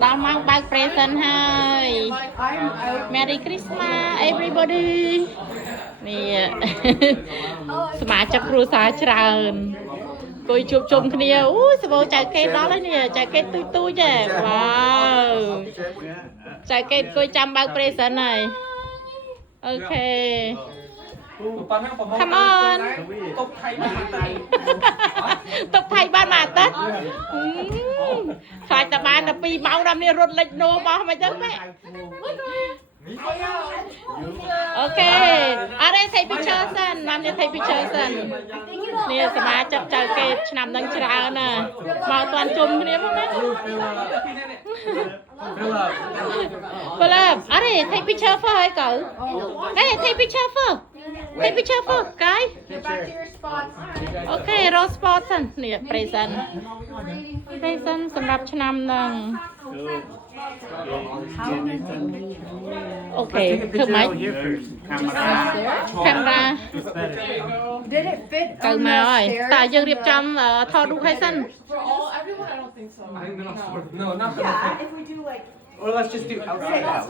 Đào mang bag present hai. Merry Christmas everybody. Nè. Mà chắc cru xa tràn. Cô chụp chung kia. Ui, sao bố chạy kết đó đấy nè. Chạy kết tui chứ. Wow. Chạy kết cô chăm bag present này. Ok. Come on. Tục thay ban mà tết. Phải ta ban là pi máu năm nay rút lịch nô bao mà chứ mẹ. Ok. Ở đây thấy picture sen, năm nay thấy picture sen. Nè sẽ mà chặt chặt cái nằm đang chả nè. Màu toàn chùm cái không đấy. Philip, ở đây thấy picture phơ hay cậu? Ê, thấy picture phơ. Thấy picture phơ, cái. Ok, rose spot sen. Nè, present. Present สำหรับឆ្នាំនឹង Ok, thưa máy. Camera. Did it fit Cậu on mà the ơi, stairs? tại dương điệp trong thọ đục hay sân. For all everyone, I don't think so. No, not for Yeah, if we do like Or let's just do outside out.